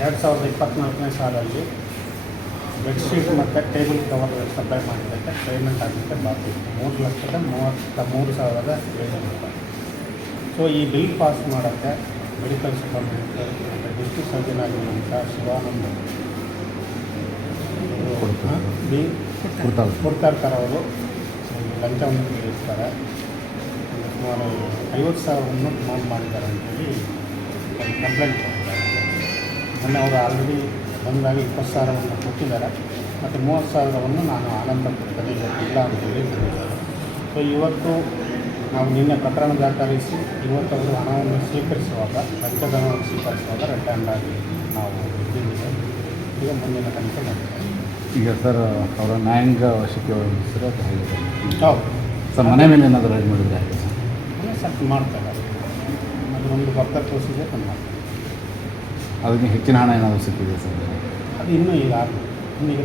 2024ನೇ ಸಾಲಲ್ಲಿ ಬೆಡ್ಶೀಟ್ ಮತ್ತು table cover supply ಮಾಡಿದ್ದಕ್ಕೆ ಪೇಮೆಂಟ್ ಆಗಲಿಕ್ಕೆ ಬಾಕಿ ಇತ್ತು 3,33,700 ರೂಪಾಯಿ. ಸೊ ಈ ಬಿಲ್ ಪಾಸ್ ಮಾಡೋಕ್ಕೆ ಮೆಡಿಕಲ್ ಸೂಪರ್ವೈಸರ್ ಮತ್ತು ಡಿಸ್ಟ್ರಿಕ್ಟ್ ಸರ್ಜನ್ ಆಗಿರುವಂಥ ಶಿವಾನಂದ ಕುರ್ತಾರ್ಕರ್ ಅವರು ಲಂಚವನ್ನು ತೆಗೆದಿರ್ತಾರೆ. ಸುಮಾರು 50,000 ಡಿಮಾಂಡ್ ಮಾಡಿದ್ದಾರೆ ಅಂತೇಳಿ ಒಂದು ಕಂಪ್ಲೇಂಟ್ ಕೊಟ್ಟಿದ್ದಾರೆ. ಮೊನ್ನೆ ಅವರು ಆಲ್ರೆಡಿ ಬಂದಾಗ 20,000 ಕೊಟ್ಟಿದ್ದಾರೆ ಮತ್ತು 30,000 ನಾನು ಆನಂದಪುರದಲ್ಲಿ ಇಲ್ಲ ಅಂತೇಳಿ ಹೇಳಿದ್ದಾರೆ. ಸೊ ಇವತ್ತು ನಾವು ನಿನ್ನೆ ಪ್ರಕರಣ ದಾಖಲಿಸಿ ಇವತ್ತು ಅವರು ಹಣವನ್ನು ಸ್ವೀಕರಿಸುವಾಗ ಲಂಚಧನವನ್ನು ಸ್ವೀಕರಿಸುವಾಗ ರೆಡ್ ಹ್ಯಾಂಡ್ ಆಗಿ ನಾವು ಇಟ್ಟಿದ್ದೇವೆ. ಈಗ ಮುಂದಿನ ತನಿಖೆ ಮಾಡ್ತೇವೆ. ಈಗ ಸರ್ ಅವರ ನ್ಯಾಯಾಂಗ ವಶಕ್ಕೆ ವಹಿಸಿದ್ರೆ ಅದು ಹೇಗಿದೆ? ಹೌದು ಸರ್, ಮನೆ ಮೇಲೆ ಏನಾದರೂ ರೈಡ್ ಮಾಡಿದರೆ ಹೇಗೆ ಸರ್? ಸ್ವಲ್ಪ ಮಾಡ್ತಾರೆ, ಅದೊಂದು ಫರ್ದರ್ ಪ್ರೊಸೀಜರ್ ಮಾಡ್ತಾರೆ. ಅದಕ್ಕೆ ಹೆಚ್ಚಿನ ಹಣ ಏನಾದರೂ ಸಿಕ್ಕಿದೆ ಸರ್? ಅದು ಇನ್ನೂ ಈಗ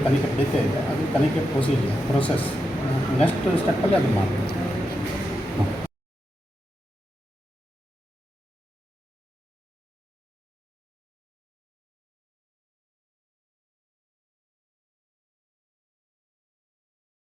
ತನಿಖೆ ನಡೀತಾ ಇದೆ. ಅದು ತನಿಖೆ ಪ್ರೊಸೀಜರ್ ಪ್ರೋಸೆಸ್ ನೆಕ್ಸ್ಟ್ ಸ್ಟೆಪ್ಪಲ್ಲಿ ಅದು ಮಾಡ್ತಾರೆ.